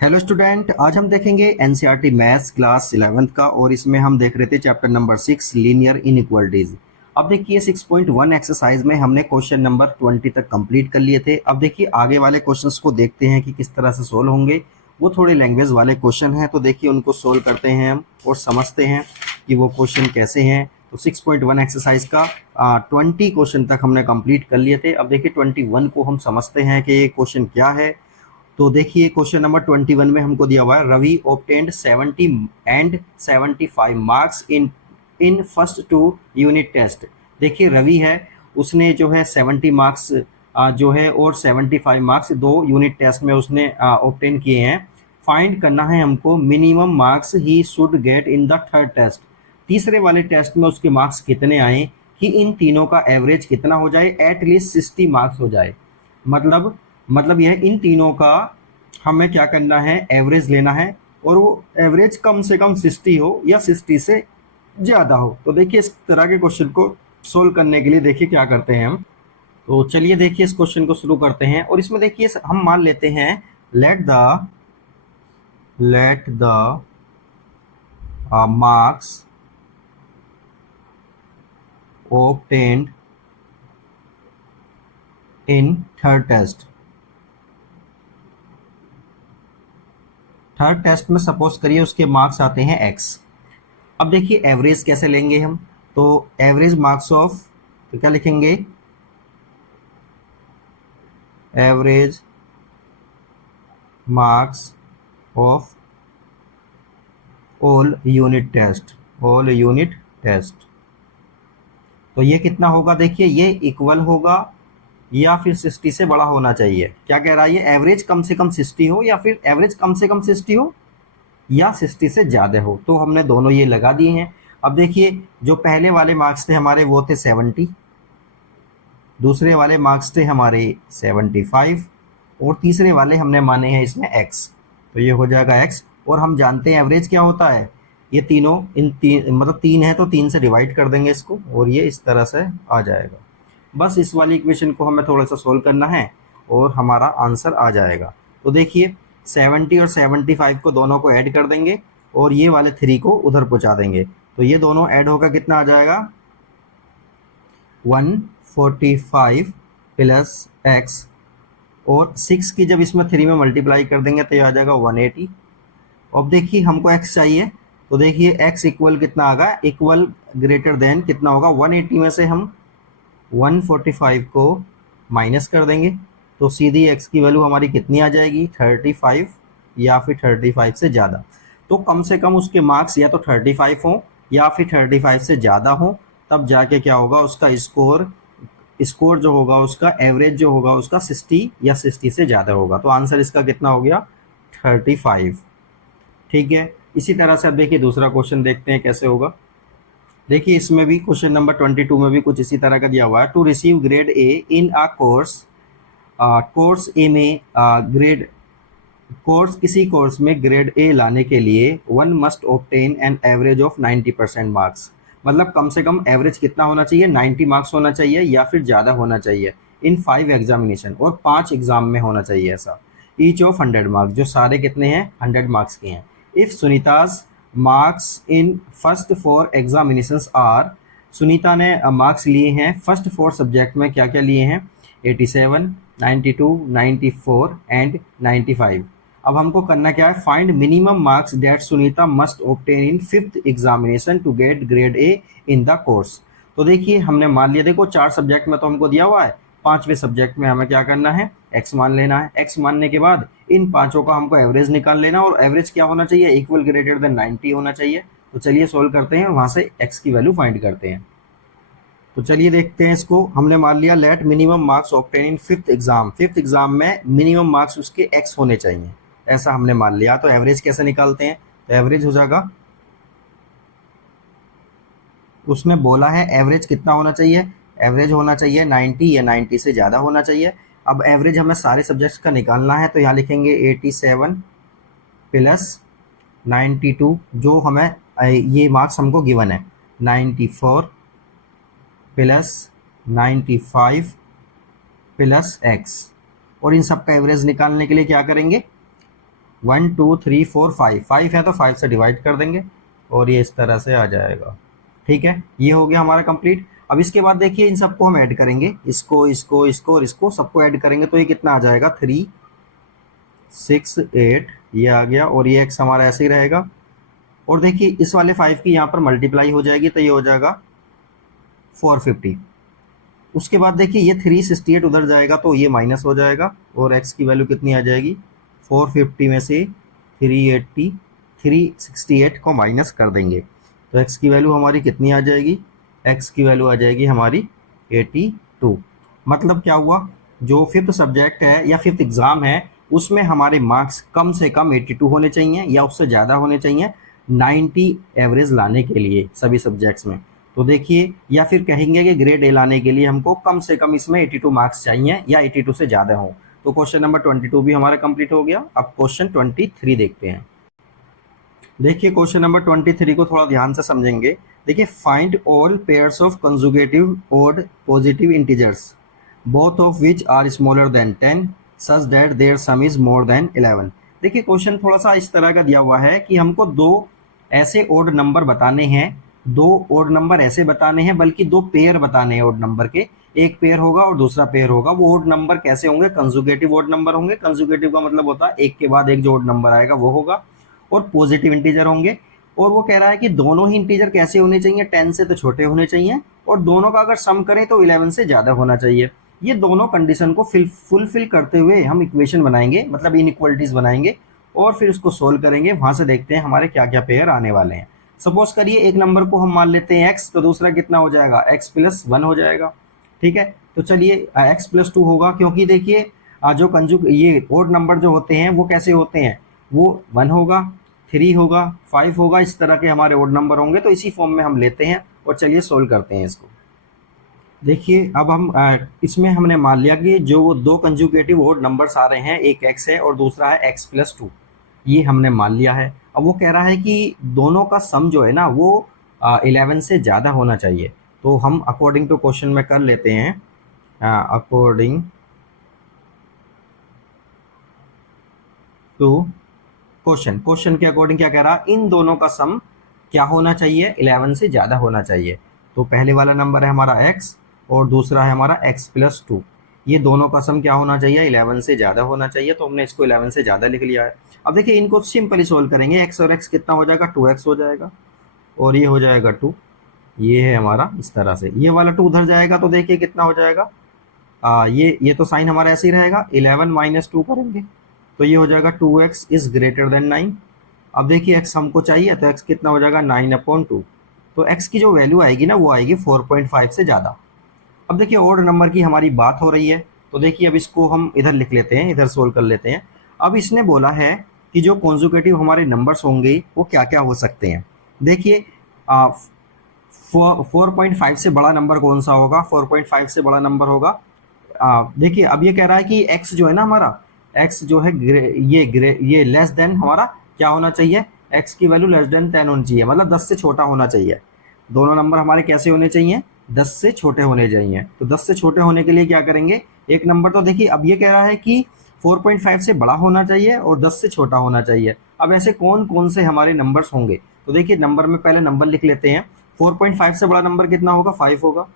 Hello student, आज हम देखेंगे एनसीईआरटी मैथ्स क्लास 11th का। और इसमें हम देख रहे थे चैप्टर नंबर 6 लीनियर इनइक्वालिटीज। अब देखिए 6.1 एक्सरसाइज में हमने क्वेश्चन नंबर 20 तक कंप्लीट कर लिए थे। अब देखिए आगे वाले क्वेश्चंस को देखते हैं कि किस तरह से सोल्व होंगे। वो थोड़े लैंग्वेज वाले क्वेश्चन हैं, तो देखिए उनको सोल्व करते हैं हम और समझते हैं कि वो क्वेश्चन कैसे हैं। तो 6.1 एक्सरसाइज का 20 क्वेश्चन तक हमने कंप्लीट कर लिए थे। अब देखिए 21 को हम समझते हैं कि ये क्वेश्चन क्या है। तो देखिए क्वेश्चन नंबर 21 में हमको दिया हुआ है Ravi obtained 70 and 75 marks in first two unit test. देखिए रवि है, उसने जो है 70 मार्क्स जो है और 75 मार्क्स दो यूनिट टेस्ट में उसने ऑब्टेन किए हैं। फाइंड करना है हमको minimum marks he should get in the third test. तीसरे वाले टेस्ट में उसके मार्क्स कितने आए कि इन तीनों का एवरेज कितना हो जाए, एटलीस्ट 60 मार्क्स हो जाए। मतलब यह इन तीनों का हमें क्या करना है, एवरेज लेना है और वो एवरेज कम से कम 60 हो या 60 से ज़्यादा हो। तो देखिए इस तरह के क्वेश्चन को सोल्व करने के लिए देखिए क्या करते हैं हम। तो चलिए देखिए इस क्वेश्चन को शुरू करते हैं। और इसमें देखिए हम मान लेते हैं let the marks obtained in third test में सपोज करिए उसके मार्क्स आते हैं x। अब देखिए एवरेज कैसे लेंगे हम। तो एवरेज मार्क्स ऑफ, तो क्या लिखेंगे, average marks of all unit test. तो ये कितना होगा, देखिए ये इक्वल होगा या फिर 60 से बड़ा होना चाहिए। क्या कह रहा है ये, एवरेज कम से कम 60 हो या फिर एवरेज कम से कम 60 हो या 60 से ज़्यादा हो। तो हमने दोनों ये लगा दिए हैं। अब देखिए जो पहले वाले मार्क्स थे हमारे वो थे 70, दूसरे वाले मार्क्स थे हमारे 75 और तीसरे वाले हमने माने हैं इसमें x। तो ये हो जाएगा x। और हम जानते हैं एवरेज क्या होता है, ये तीनों इन तीन मतलब 3 है तो 3 से डिवाइड कर देंगे इसको और ये इस तरह से आ जाएगा। बस इस वाली इक्वेशन को हमें थोड़ा सा सोल्व करना है और हमारा आंसर आ जाएगा। तो देखिए 70 और 75 को दोनों को ऐड कर देंगे और ये वाले 3 को उधर पहुँचा देंगे। तो ये दोनों ऐड होकर कितना आ जाएगा, 145 प्लस x। और 6 की जब इसमें 3 में मल्टीप्लाई कर देंगे तो ये आ जाएगा 180। अब देखिए हमको x चाहिए, तो देखिए x इक्वल कितना आएगा, इक्वल ग्रेटर देन कितना होगा, 180 में से हम 145 को माइनस कर देंगे तो सीधी x की वैल्यू हमारी कितनी आ जाएगी, 35 या फिर 35 से ज़्यादा। तो कम से कम उसके मार्क्स या तो 35 हों या फिर 35 से ज़्यादा हों, तब जाके क्या होगा, उसका स्कोर जो होगा, उसका एवरेज जो होगा उसका 60 या 60 से ज़्यादा होगा। तो आंसर इसका कितना हो गया, 35। ठीक है, इसी तरह से अब देखिए दूसरा क्वेश्चन देखते हैं कैसे होगा। देखिए इसमें भी क्वेश्चन नंबर 22 में भी कुछ इसी तरह का दिया हुआ है। To receive grade A in a course A में किसी कोर्स में ग्रेड ए लाने के लिए one must obtain an average of 90% marks. मतलब कम से कम एवरेज कितना होना चाहिए, 90 मार्क्स होना चाहिए या फिर ज़्यादा होना चाहिए इन 5 एग्जामिनेशन, और 5 एग्जाम में होना चाहिए ऐसा। ईच ऑफ 100 मार्क्स, जो सारे कितने हैं, 100 मार्क्स के हैं। If Sunita's marks in first 4 examinations are, Sunita ने मार्क्स लिए हैं फर्स्ट 4 सब्जेक्ट में, क्या क्या लिए हैं, 87, 92, 94 एंड 95। अब हमको करना क्या है, find minimum marks that Sunita must obtain in 5th examination to get grade A in the course. तो देखिए हमने मान लिया, देखो 4 सब्जेक्ट में तो हमको दिया हुआ है, 5वें सब्जेक्ट में हमें क्या करना है, x मान लेना है। x मानने के बाद इन पांचों का हमको एवरेज निकाल लेना, और एवरेज क्या होना चाहिए, इक्वल ग्रेटर देन 90 होना चाहिए। तो चलिए सोल्व करते हैं, वहां से x की वैल्यू फाइंड करते हैं। तो चलिए देखते हैं इसको। हमने मान लिया let minimum marks obtain in 5th exam में मिनिमम मार्क्स उसके x होने चाहिए, ऐसा हमने मान लिया। तो एवरेज कैसे निकालते हैं, तो एवरेज हो जाएगा, उसने बोला है एवरेज कितना होना चाहिए, एवरेज होना चाहिए 90 या 90 से ज़्यादा होना चाहिए। अब एवरेज हमें सारे सब्जेक्ट्स का निकालना है, तो यहाँ लिखेंगे 87 प्लस 92, जो हमें ये मार्क्स हमको गिवन है, 94 प्लस 95 प्लस x। और इन सब का एवरेज निकालने के लिए क्या करेंगे, 1 2 3 4 5, 5 है तो 5 से डिवाइड कर देंगे और ये इस तरह से आ जाएगा। ठीक है, ये हो गया हमारा कंप्लीट। अब इसके बाद देखिए इन सबको हम ऐड करेंगे, इसको इसको इसको और इसको सबको ऐड करेंगे तो ये कितना आ जाएगा 3 6 8, ये आ गया और ये x हमारा ऐसे ही रहेगा। और देखिए इस वाले 5 की यहाँ पर मल्टीप्लाई हो जाएगी तो ये हो जाएगा 450। उसके बाद देखिए ये 368 उधर जाएगा तो ये माइनस हो जाएगा और x की वैल्यू कितनी आ जाएगी, 450 में से 368 को माइनस कर देंगे तो x की वैल्यू हमारी कितनी आ जाएगी, x की वैल्यू आ जाएगी हमारी 82। मतलब क्या हुआ, जो फिफ्थ सब्जेक्ट है या फिफ्थ एग्ज़ाम है उसमें हमारे मार्क्स कम से कम 82 होने चाहिए या उससे ज़्यादा होने चाहिए 90 एवरेज लाने के लिए सभी सब्जेक्ट्स में। तो देखिए, या फिर कहेंगे कि ग्रेड ए लाने के लिए हमको कम से कम इसमें 82 मार्क्स चाहिए या 82 से ज़्यादा हो। तो क्वेश्चन नंबर 22 भी हमारा कंप्लीट हो गया। अब क्वेश्चन 23 देखते हैं। देखिए क्वेश्चन नंबर 23 को थोड़ा ध्यान से समझेंगे। देखिए, find all pairs of conjugative odd positive integers both of which are smaller than 10 such that their sum is more than 11। देखिए क्वेश्चन थोड़ा सा इस तरह का दिया हुआ है कि हमको दो ऐसे ओड नंबर बताने हैं, दो ओड नंबर ऐसे बताने हैं, बल्कि दो पेयर बताने हैं ओड नंबर के। एक पेयर होगा और दूसरा पेयर होगा। वो ओड नंबर कैसे होंगे, कंजुगेटिव ओड नंबर होंगे। कंजुगेटिव का मतलब होता है एक के बाद एक जो ओड नंबर आएगा वो होगा, और पॉजिटिव इंटीजर होंगे। और वो कह रहा है कि दोनों ही इंटीजर कैसे होने चाहिए, 10 से तो छोटे होने चाहिए, और दोनों का अगर सम करें तो 11 से ज़्यादा होना चाहिए। ये दोनों कंडीशन को फुलफिल करते हुए हम इक्वेशन बनाएंगे, मतलब इनइक्वालिटीज बनाएंगे, और फिर उसको सोल्व करेंगे। वहां से देखते हैं हमारे क्या क्या पेयर आने वाले हैं। सपोज करिए एक नंबर को हम मान लेते हैं x, तो दूसरा कितना हो जाएगा, x प्लस 1 हो जाएगा। ठीक है, तो चलिए x प्लस 2 होगा, क्योंकि देखिए जो कंजुग ये ओड नंबर जो होते हैं वो कैसे होते हैं, वो 1 होगा, 3 होगा, 5 होगा, इस तरह के हमारे ओड नंबर होंगे। तो इसी फॉर्म में हम लेते हैं और चलिए सोल्व करते हैं इसको। देखिए अब हम इसमें हमने मान लिया कि जो दो कंजुगेटिव ओड नंबर्स आ रहे हैं, एक x है और दूसरा है x प्लस 2, ये हमने मान लिया है। अब वो कह रहा है कि दोनों का सम जो है ना वो 11 से ज़्यादा होना चाहिए। तो हम अकॉर्डिंग टू क्वेश्चन में कर लेते हैं, अकॉर्डिंग टू क्वेश्चन के अकॉर्डिंग क्या कह रहा है, इन दोनों का सम क्या होना चाहिए, 11 से ज़्यादा होना चाहिए। तो पहले वाला नंबर है हमारा x और दूसरा है हमारा x प्लस 2, ये दोनों का सम क्या होना चाहिए, 11 से ज़्यादा होना चाहिए। तो हमने इसको 11 से ज़्यादा लिख लिया है। अब देखिए इनको सिंपली सोल्व करेंगे, x और x कितना हो जाएगा, 2x हो जाएगा, और ये हो जाएगा 2, ये है हमारा इस तरह से। ये वाला 2 उधर जाएगा तो देखिए कितना हो जाएगा, ये तो साइन हमारा ऐसे ही रहेगा, 11 माइनस 2 करेंगे तो ये हो जाएगा 2x इज ग्रेटर देन 9। अब देखिए x हमको चाहिए तो x कितना हो जाएगा, 9/2। तो x की जो वैल्यू आएगी ना वो आएगी 4.5 से ज़्यादा। अब देखिए ओड नंबर की हमारी बात हो रही है, तो देखिए अब इसको हम इधर लिख लेते हैं, इधर सोल्व कर लेते हैं। अब इसने बोला है कि जो कॉन्जुगेटिव हमारे नंबर्स होंगे वो क्या क्या हो सकते हैं। देखिए 4.5 से बड़ा नंबर कौन सा होगा, 4.5 से बड़ा नंबर होगा, देखिए अब ये कह रहा है कि x जो है ना हमारा, x जो है ये लेस देन हमारा क्या होना चाहिए, x की वैल्यू लेस देन 10 होनी चाहिए, मतलब 10 से छोटा होना चाहिए। दोनों नंबर हमारे कैसे होने चाहिए, 10 से छोटे होने चाहिए। तो 10 से छोटे होने के लिए क्या करेंगे, एक नंबर तो देखिए अब ये कह रहा है कि 4.5 से बड़ा होना चाहिए और 10 से छोटा होना चाहिए। अब ऐसे कौन कौन से हमारे नंबर्स होंगे, तो देखिए नंबर में पहले नंबर लिख लेते हैं। 4.5 से बड़ा नंबर कितना होगा, 5 होगा,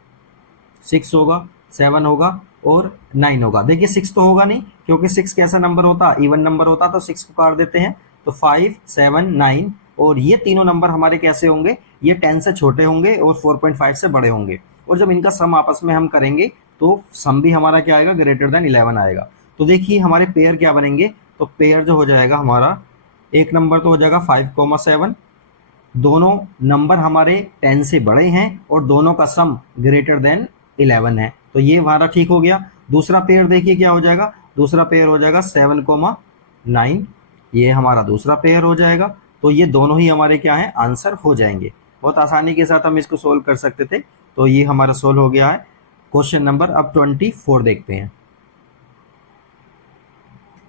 6 होगा, 7 होगा और 9 होगा। देखिए 6 तो होगा नहीं, क्योंकि 6 कैसा नंबर होता, इवन नंबर होता, तो 6 को काट देते हैं। तो 5, 7, 9, और ये तीनों नंबर हमारे कैसे होंगे, ये 10 से छोटे होंगे और 4.5 से बड़े होंगे। और जब इनका सम आपस में हम करेंगे तो सम भी हमारा क्या आएगा, ग्रेटर देन 11 आएगा। तो देखिए हमारे पेयर क्या बनेंगे, तो पेयर जो हो जाएगा हमारा, एक नंबर तो हो जाएगा 5,7, दोनों नंबर हमारे 10 से बड़े हैं और दोनों का सम ग्रेटर देन 11 है, तो ये हमारा ठीक हो गया। दूसरा पेयर देखिए क्या हो जाएगा, दूसरा पेयर हो जाएगा 7,9, ये हमारा दूसरा पेयर हो जाएगा। तो ये दोनों ही हमारे क्या हैं, आंसर हो जाएंगे। बहुत आसानी के साथ हम इसको सोल्व कर सकते थे। तो ये हमारा सोल्व हो गया है क्वेश्चन नंबर। अब 24 देखते हैं।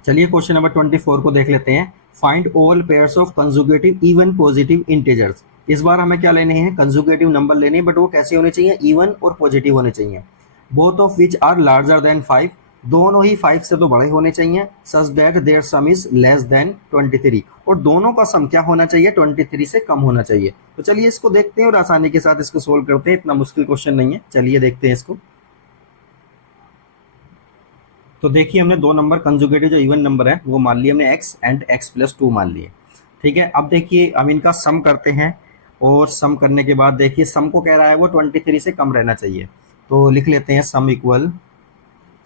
चलिए क्वेश्चन नंबर 24 को देख लेते हैं। Find all pairs of conjugative even positive integers. इस बार हमें क्या लेने हैं, कंजुगेटिव नंबर लेने हैं, बट वो कैसे होने चाहिए, इवन और पॉजिटिव होने चाहिए। Both of which are larger than 5 दोनों ही 5 से तो बड़े होने चाहिए, such that their sum is less than 23, और दोनों का सम क्या होना चाहिए, 23 से कम होना चाहिए। तो चलिए इसको देखते हैं और आसानी के साथ इसको सोल्व करते हैं, इतना मुश्किल क्वेश्चन नहीं है, चलिए देखते हैं इसको। तो देखिए हमने दो नंबर कंजुगेटिव जो इवन नंबर है वो मान लिए हमने x एंड x+2 मान लिए, ठीक है। अब देखिए हम इनका सम करते हैं, और सम करने के बाद देखिए सम को कह रहा है वो 23 से कम रहना चाहिए, तो लिख लेते हैं सम इक्वल,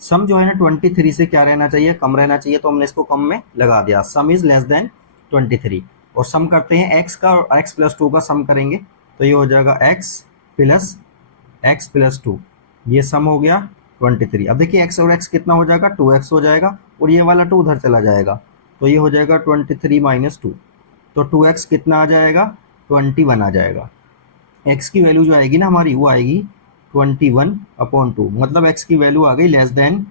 सम जो है ना 23 से क्या रहना चाहिए, कम रहना चाहिए, तो हमने इसको कम में लगा दिया, सम इज लेस देन 23। और सम करते हैं x का, और x+2 का सम करेंगे, तो ये हो जाएगा x+2, ये सम हो गया 23। अब देखिए x और x कितना हो जाएगा, 2x हो जाएगा, और ये वाला 2 उधर चला जाएगा, तो ये हो जाएगा 23 - 2, तो 2x कितना आ जाएगा, 21 आ जाएगा। x की वैल्यू जो आएगी ना हमारी वो आएगी 21/2, मतलब x की वैल्यू आ गई लेस देन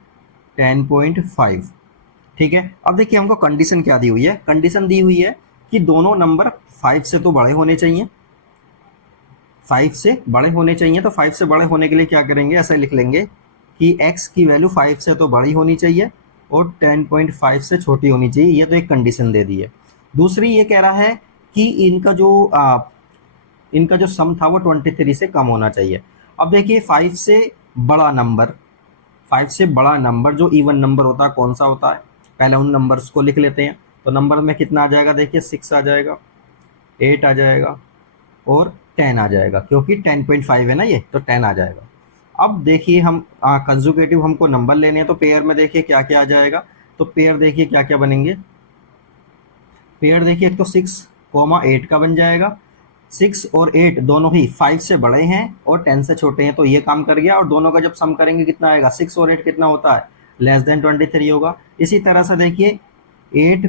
10.5, ठीक है। अब देखिए हमको कंडीशन क्या दी हुई है, कंडीशन दी हुई है कि दोनों नंबर 5 से तो बड़े होने चाहिए, 5 से बड़े होने चाहिए, तो 5 से बड़े होने के लिए क्या करेंगे, ऐसा लिख लेंगे कि x की वैल्यू 5 से तो बड़ी होनी चाहिए और 10.5 से छोटी होनी चाहिए, ये तो एक कंडीशन दे दी है। दूसरी ये कह रहा है कि इनका जो सम था वो 23 से कम होना चाहिए। अब देखिए 5 से बड़ा नंबर, 5 से बड़ा नंबर जो इवन नंबर होता है कौन सा होता है, पहले उन नंबर्स को लिख लेते हैं। तो नंबर में कितना आ जाएगा, देखिए 6 आ जाएगा, 8 आ जाएगा और 10 आ जाएगा, क्योंकि 10.5 है ना ये, तो 10 आ जाएगा। अब देखिए हम कंजुगेटिव हमको नंबर लेने हैं, तो पेयर में देखिए क्या क्या आ जाएगा, तो पेयर देखिए क्या क्या बनेंगे, पेयर देखिए एक तो 6, 8 का बन जाएगा, 6 और 8 दोनों ही 5 से बड़े हैं और 10 से छोटे हैं, तो ये काम कर गया। और दोनों का जब सम करेंगे कितना आएगा, 6 और 8 कितना होता है, लेस देन 23 होगा। इसी तरह से देखिए 8,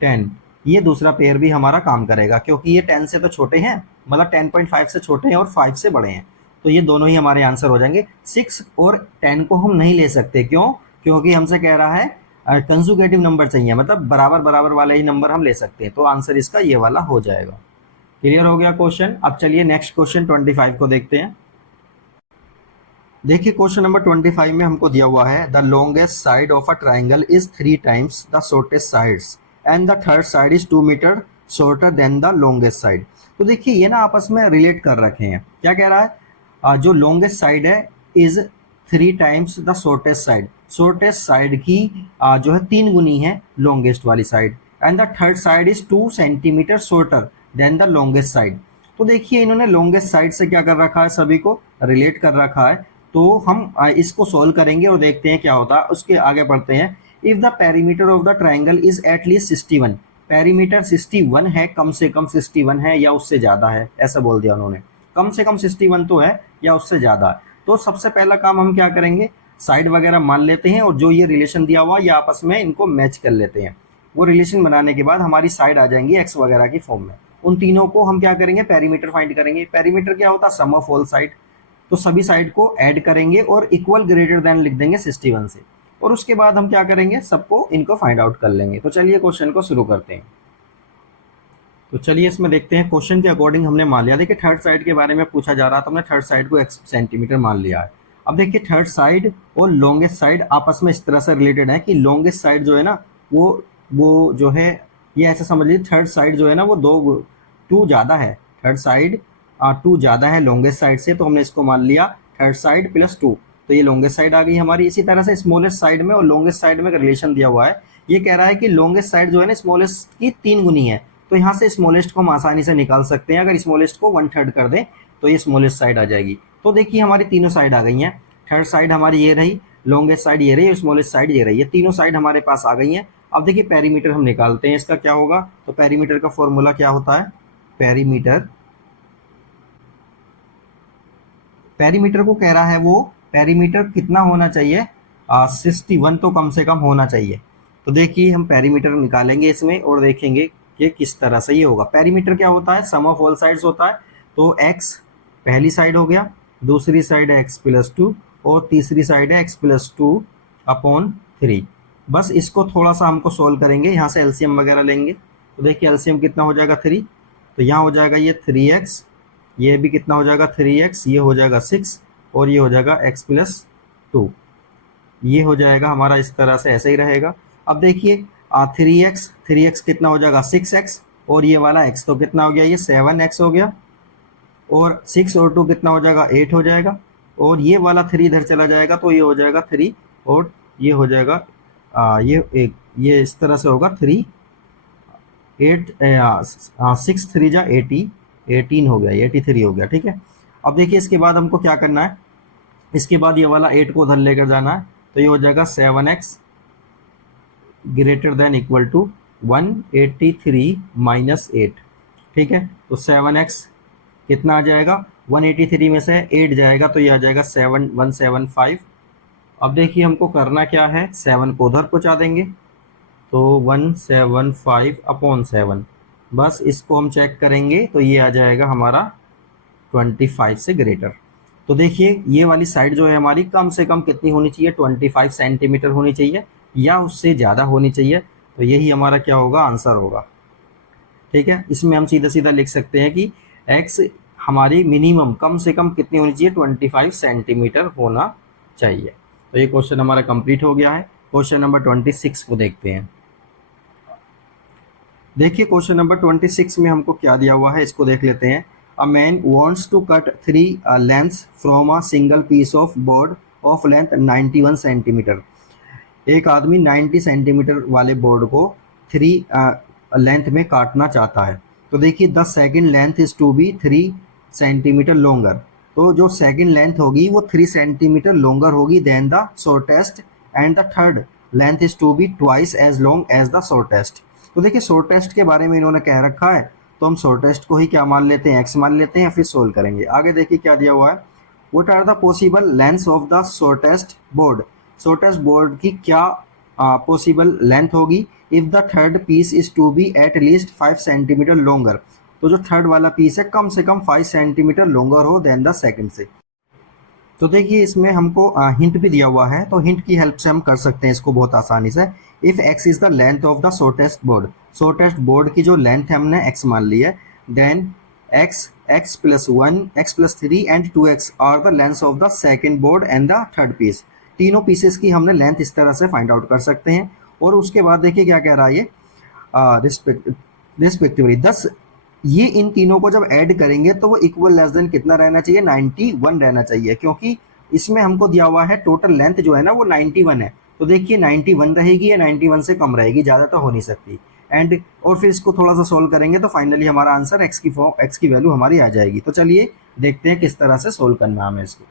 10, ये दूसरा पेयर भी हमारा काम करेगा, क्योंकि ये 10 से तो छोटे हैं, मतलब 10.5 से छोटे हैं और 5 से बड़े हैं, तो ये दोनों ही हमारे आंसर हो जाएंगे। 6 और 10 को हम नहीं ले सकते, क्यों, क्योंकि हमसे कह रहा है कंजुगेटिव नंबर चाहिए, मतलब बराबर बराबर वाले ही नंबर हम ले सकते हैं, तो आंसर इसका ये वाला हो जाएगा। क्लियर हो गया क्वेश्चन। अब चलिए नेक्स्ट क्वेश्चन 25 को देखते हैं। देखिए क्वेश्चन नंबर 25 में हमको दिया हुआ है, the longest side of a triangle is 3 times the shortest sides and the third side is 2 metre shorter than the longest side. तो देखिए ये ना आपस में रिलेट कर रखे हैं, क्या कह रहा है, जो लॉन्गेस्ट साइड है is 3 times the shortest side, shortest side की जो है 3 गुनी है लॉन्गेस्ट वाली side, and the third side is 2 centimetre shorter than the longest side. तो देखिए इन्होंने लॉन्गेस्ट साइड से क्या कर रखा है, सभी को रिलेट कर रखा है, तो हम इसको सोल्व करेंगे और देखते हैं क्या होता है। उसके आगे बढ़ते हैं। If the perimeter of the triangle is at least 61, perimeter 61 है, कम से कम 61 है या उससे ज़्यादा है, ऐसा बोल दिया उन्होंने, कम से कम 61 तो है या उससे ज़्यादा है। तो सबसे पहला काम हम क्या करेंगे, साइड वगैरह मान लेते हैं और जो ये रिलेशन दिया हुआ ये आपस में इनको मैच कर लेते हैं। वो रिलेशन बनाने के बाद हमारी साइड आ जाएंगी एक्स वगैरह की फॉर्म में। उन तीनों को हम क्या करेंगे, पेरीमीटर फाइंड करेंगे। पेरीमीटर क्या होता है, सम ऑफ ऑल साइड, तो सभी साइड को ऐड करेंगे और इक्वल ग्रेटर देन लिख देंगे 61 से, और उसके बाद हम क्या करेंगे, सबको इनको फाइंड आउट कर लेंगे। तो चलिए क्वेश्चन को शुरू करते हैं। तो चलिए इसमें देखते हैं, क्वेश्चन के अकॉर्डिंग हमने मान लिया, देखिए थर्ड साइड के बारे में पूछा जा रहा था, हमने थर्ड साइड को x सेंटीमीटर मान लिया है। अब देखिए थर्ड साइड और लॉन्गेस्ट साइड आपस में इस तरह से रिलेटेड है कि लॉन्गेस्ट साइड जो है ना वो जो है, ये ऐसा समझ लीजिए थर्ड साइड जो है ना वो 2 ज़्यादा है, थर्ड साइड 2 ज़्यादा है लॉन्गेस्ट साइड से, तो हमने इसको मान लिया थर्ड साइड +2, तो ये लॉन्गेस्ट साइड आ गई हमारी। इसी तरह से स्मॉलेस्ट साइड में और लॉन्गेस्ट साइड में रिलेशन दिया हुआ है, ये कह रहा है कि लॉन्गेस्ट साइड जो है ना स्मॉलेस्ट की 3 गुनी है, तो यहाँ से स्मॉलेस्ट को हम आसानी से निकाल सकते हैं। अगर स्मॉलेस्ट को 1/3 कर दें तो ये स्मॉलेस्ट साइड आ जाएगी। तो देखिए हमारी तीनों साइड आ गई हैं, थर्ड साइड हमारी ये रही, लॉन्गेस्ट साइड ये रही और स्मॉलेस्ट साइड ये रही, ये तीनों साइड हमारे पास आ गई हैं। अब देखिए पेरीमीटर हम निकालते हैं, इसका क्या होगा, तो पेरीमीटर का फॉर्मूला क्या होता है, पेरीमीटर को कह रहा है वो, पेरीमीटर कितना होना चाहिए, 61 तो कम से कम होना चाहिए। तो देखिए हम पेरीमीटर निकालेंगे इसमें और देखेंगे कि किस तरह से ये होगा। पेरीमीटर क्या होता है, सम ऑफ ऑल साइड्स होता है, तो x पहली साइड हो गया, दूसरी साइड है x+2 और तीसरी साइड है x+2/3। बस इसको थोड़ा सा हमको सोल्व करेंगे, यहाँ से एलसीएम वगैरह लेंगे, तो देखिए एलसीएम कितना हो जाएगा 3, तो यहाँ हो जाएगा ये 3x, ये भी कितना हो जाएगा 3x, ये हो जाएगा 6 और ये हो जाएगा x+2। ये हो जाएगा हमारा इस तरह से, ऐसे ही रहेगा। अब देखिए 3x कितना हो जाएगा 6x, और ये वाला x तो कितना हो गया, ये 7x हो गया, और 6 और 2 कितना हो जाएगा 8 हो जाएगा, और ये वाला 3 इधर चला जाएगा तो ये हो जाएगा 3, और ये हो जाएगा ये इस तरह से होगा 3 8 6 3 जा 18 हो गया, 83 हो गया, ठीक है। अब देखिए इसके बाद हमको क्या करना है, इसके बाद ये वाला 8 को उधर लेकर जाना है, तो ये हो जाएगा 7x greater than equal to 183 minus 8, ठीक है। तो 7x कितना आ जाएगा, 183 में से 8 जाएगा तो ये आ जाएगा 175। अब देखिए हमको करना क्या है, 7 को उधर पहुँचा देंगे, तो 175 अपॉन 7, बस इसको हम चेक करेंगे तो ये आ जाएगा हमारा 25 से ग्रेटर। तो देखिए ये वाली साइड जो है हमारी कम से कम कितनी होनी चाहिए, 25 सेंटीमीटर होनी चाहिए या उससे ज़्यादा होनी चाहिए। तो यही हमारा क्या होगा, आंसर होगा, ठीक है। इसमें हम सीधा सीधा लिख सकते हैं कि x हमारी मिनिमम कम से कम कितनी होनी चाहिए, 25 सेंटीमीटर होना चाहिए। तो ये क्वेश्चन हमारा कंप्लीट हो गया है। क्वेश्चन नंबर 26 को देखते हैं। देखिए क्वेश्चन नंबर 26 में हमको क्या दिया हुआ है, इसको देख लेते हैं। A man wants to cut 3 lengths from a single piece of board of length 91 centimetre. एक आदमी 90 सेंटीमीटर वाले बोर्ड को 3 लेंथ में काटना चाहता है। तो देखिए the second length is to be 3 centimetre longer. तो जो सेकंड लेंथ होगी वो 3 सेंटीमीटर लॉन्गर होगी than the shortest, and the third length is to be twice as long as the shortest. तो देखिए शॉर्टेस्ट के बारे में इन्होंने कह रखा है, तो हम शॉर्टेस्ट को ही क्या मान लेते हैं, x मान लेते हैं, फिर सोल्व करेंगे। आगे देखिए क्या दिया हुआ है, what are the possible lengths of the shortest board. Shortest board की क्या पॉसिबल लेंथ होगी if the third piece is to be at least 5 centimetre longer. तो जो थर्ड वाला पीस है कम से कम 5 सेंटीमीटर लॉन्गर हो देन द सेकंड से। तो देखिए इसमें हमको हिंट भी दिया हुआ है, तो हिंट की हेल्प से हम कर सकते हैं इसको बहुत आसानी से। If x is the length of the shortest board, shortest board की जो लेंथ है हमने x मान ली है, then x plus 1 x plus 3 and 2x are the length of the second board and the third piece. तीनों pieces की हमने लेंथ इस तरह से फाइंड आउट कर सकते हैं। और उसके बाद देखिए क्या कह रहा है ये, रिस्पेक्टिवली दस, ये इन तीनों को जब ऐड करेंगे तो वो इक्वल लेस देन कितना रहना चाहिए, 91 रहना चाहिए, क्योंकि इसमें हमको दिया हुआ है टोटल लेंथ जो है ना वो 91 है। तो देखिए 91 रहेगी या 91 से कम रहेगी, ज़्यादा तो हो नहीं सकती। एंड और फिर इसको थोड़ा सा सोल्व करेंगे तो फाइनली हमारा आंसर x की वैल्यू हमारी आ जाएगी। तो चलिए देखते हैं किस तरह से सोल्व करना है हमें इसको।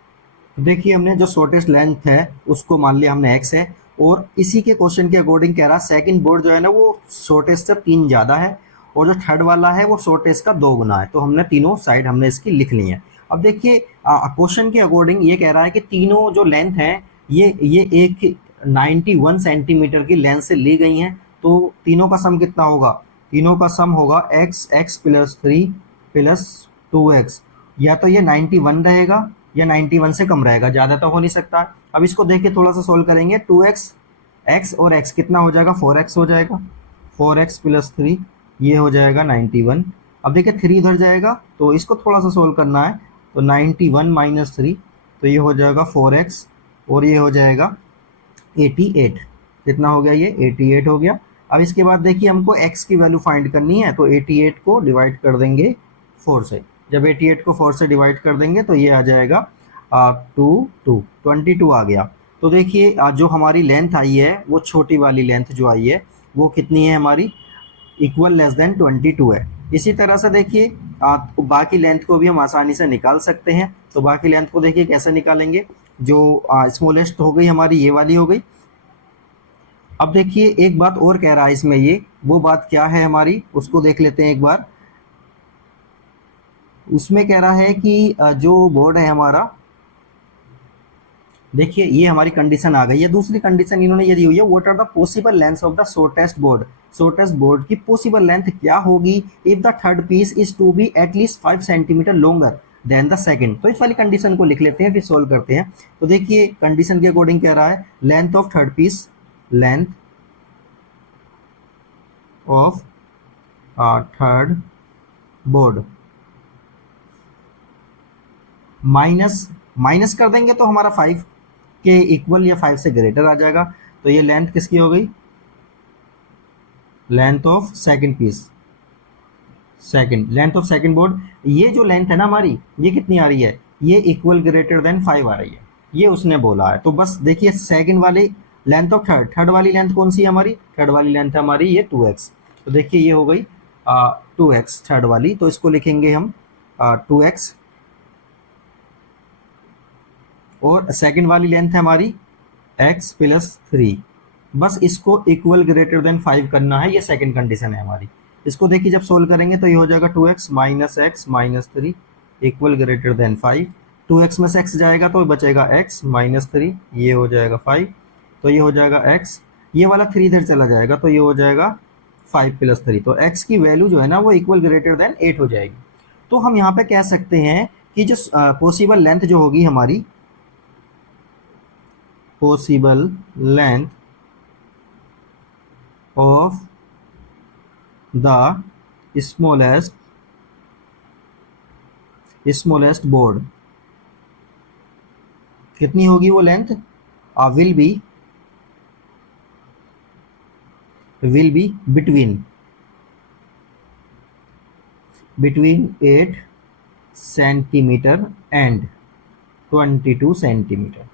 तो देखिए हमने जो शॉर्टेस्ट लेंथ है उसको मान लिया हमने x है, और इसी के क्वेश्चन के अकॉर्डिंग कह रहा सेकंड बोर्ड जो है ना वो शॉर्टेस्ट से 3 ज़्यादा है, और जो थर्ड वाला है वो शॉर्टेस्ट का 2 गुना है। तो हमने तीनों साइड हमने इसकी लिख ली है। अब देखिए क्वेश्चन के अकॉर्डिंग ये कह रहा है कि तीनों जो लेंथ है ये एक 91 सेंटीमीटर की लेंथ से ली गई हैं। तो तीनों का सम कितना होगा, तीनों का सम होगा x प्लस 3 प्लस 2x। या तो ये 91 रहेगा या 91 से कम रहेगा, ज़्यादा तो हो नहीं सकता। अब इसको देख के थोड़ा सा सोल्व करेंगे, 2x x और x कितना हो जाएगा, 4x हो जाएगा, 4x प्लस 3 ये हो जाएगा 91। अब देखिए 3 इधर जाएगा तो इसको थोड़ा सा सोल्व करना है, तो 91 माइनस 3 तो ये हो जाएगा 4x, और ये हो जाएगा 88। कितना हो गया, ये 88 हो गया। अब इसके बाद देखिए हमको x की वैल्यू फाइंड करनी है, तो 88 को डिवाइड कर देंगे 4 से। जब 88 को 4 से डिवाइड कर देंगे तो ये आ जाएगा 22 आ गया। तो देखिए जो हमारी लेंथ आई है वो छोटी वाली लेंथ जो आई है वो कितनी है हमारी, इक्वल लेस देन 22 है। इसी तरह से देखिए बाकी लेंथ को भी हम आसानी से निकाल सकते हैं। तो बाकी लेंथ को देखिए कैसे निकालेंगे, जो स्मॉलेस्ट हो गई हमारी ये वाली हो गई। अब देखिए एक बात और कह रहा है इसमें, ये वो बात क्या है हमारी उसको देख लेते हैं एक बार। उसमें कह रहा है कि जो बोर्ड है हमारा, देखिए ये हमारी कंडीशन आ गई है। दूसरी कंडीशन इन्होंने ये दी हुई है, what are the possible length of the shortest board. Shortest board की पॉसिबल लेंथ क्या होगी if the third piece is to be at least 5 centimetre longer than the second. तो इस वाली कंडीशन को लिख लेते हैं फिर सोल्व करते हैं। तो देखिए कंडीशन के अकॉर्डिंग कह रहा है length of third piece, length of third board minus कर देंगे तो हमारा 5, के इक्वल या 5 से ग्रेटर आ जाएगा। तो ये लेंथ किसकी हो गई, length of second piece, second length of second board. ये जो लेंथ है ना हमारी, ये कितनी आ रही है, ये इक्वल ग्रेटर देन 5 आ रही है, ये उसने बोला है। तो बस देखिए सेकंड वाली लेंथ ऑफ थर्ड, थर्ड वाली लेंथ कौन सी है हमारी, थर्ड वाली लेंथ है हमारी ये 2x। तो देखिए ये हो गई 2x थर्ड वाली, तो इसको लिखेंगे हम 2x, और सेकंड वाली लेंथ है हमारी x प्लस 3। बस इसको इक्वल ग्रेटर देन 5 करना है, ये सेकंड कंडीशन है हमारी। इसको देखिए जब सोल्व करेंगे तो ये हो जाएगा 2x minus x minus 3 equal greater than 5। 2x में से x जाएगा तो बचेगा x माइनस 3, ये हो जाएगा 5, तो ये हो जाएगा x, ये वाला 3 इधर चला जाएगा तो ये हो जाएगा 5 प्लस 3। तो x की वैल्यू जो है ना वो इक्वल ग्रेटर देन 8 हो जाएगी। तो हम यहाँ पे कह सकते हैं कि जो पॉसिबल लेंथ जो होगी हमारी, possible length of the smallest board कितनी होगी, वो length will be between 8 centimetre and 22 centimetre.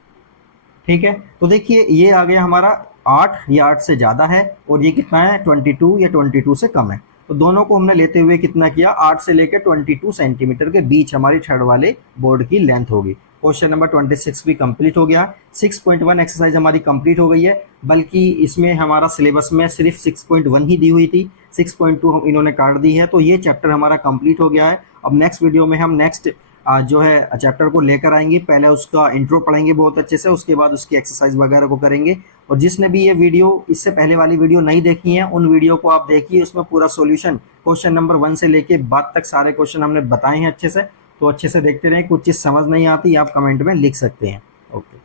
ठीक है, तो देखिए ये आ गया हमारा 8, ये 8 से ज़्यादा है, और ये कितना है 22 या 22 से कम है। तो दोनों को हमने लेते हुए कितना किया, 8 से लेकर 22 सेंटीमीटर के बीच हमारी थर्ड वाले बोर्ड की लेंथ होगी। क्वेश्चन नंबर 26 भी कंप्लीट हो गया। 6.1 एक्सरसाइज हमारी कंप्लीट हो गई है, बल्कि इसमें हमारा सिलेबस में सिर्फ 6.1 ही दी हुई थी, 6.2 हम इन्होंने काट दी है। तो ये चैप्टर हमारा कंप्लीट हो गया है। अब नेक्स्ट वीडियो में हम नेक्स्ट जो है चैप्टर को लेकर आएंगे। पहले उसका इंट्रो पढ़ेंगे बहुत अच्छे से, उसके बाद उसकी एक्सरसाइज वगैरह को करेंगे। और जिसने भी ये वीडियो, इससे पहले वाली वीडियो नहीं देखी है, उन वीडियो को आप देखिए, उसमें पूरा सॉल्यूशन क्वेश्चन नंबर 1 से लेके बाद तक सारे क्वेश्चन हमने बताए हैं अच्छे से। तो अच्छे से देखते रहें, कुछ चीज़ समझ नहीं आती आप कमेंट में लिख सकते हैं। ओके।